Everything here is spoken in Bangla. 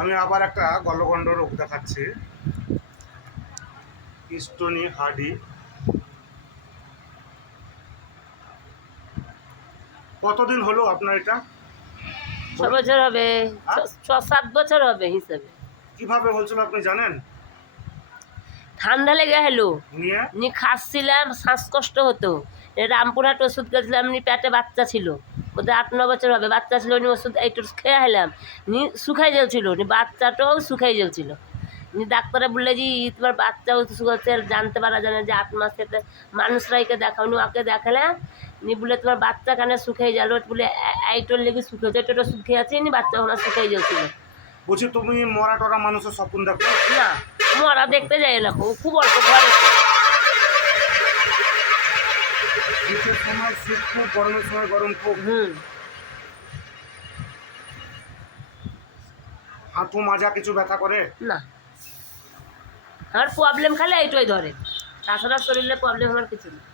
আমি আবার একটা গলগণ্ড রোগ দেখাচ্ছি, স্টোনি হার্ডি। কতদিন হলো আপনার এটা? 6 বছর হবে, হ্যাঁ? 6-7 বছর হবে হিসাবে। কিভাবে হয়েছিল আপনি জানেন? ঠান্ডা লেগে হলো, নিয়ে নি খাচ্ছিলাম, শ্বাসকষ্ট হতো। রামপুরহাট ওষুধ খেয়েছিলাম, নি পেটে বাচ্চা ছিল, বোধহয় 8-9 বছর হবে, বাচ্চা ছিল, নি ওষুধ একটু খেয়ে হলাম, নি শুকাই যাচ্ছিল, নি বাচ্চাটাও শুকাই যাচ্ছিল। নি ডাক্তারে বললে যে তোমার বাচ্চাও শুকাচ্ছে, জানতে পারা যায় না যে 8 মাস খেতে মানুষরাইকে দেখাও, নি ওকে দেখালে নি বলে তোমার বাচ্চা কানে শুকাই গেল, বলে এইটোর লেগে শুকিয়েছে, এটা ওষুধ খেয়ে আছে, নি বাচ্চা ওনার শুকাই যাচ্ছিল। বলছি, তুমি মরা টরা মানুষের স্বপ্ন দেখো? না, মরা দেখতে যাই না, খুব অল্প ঘরে। শীতের সময় শীত খুব, গরমের সময় গরম খুব। হাঁটু মাজা কিছু ব্যথা করে? না, আমার প্রবলেম খালি এইটাই ধরে, তাছাড়া শরীরে প্রবলেম আমার কিছু নেই।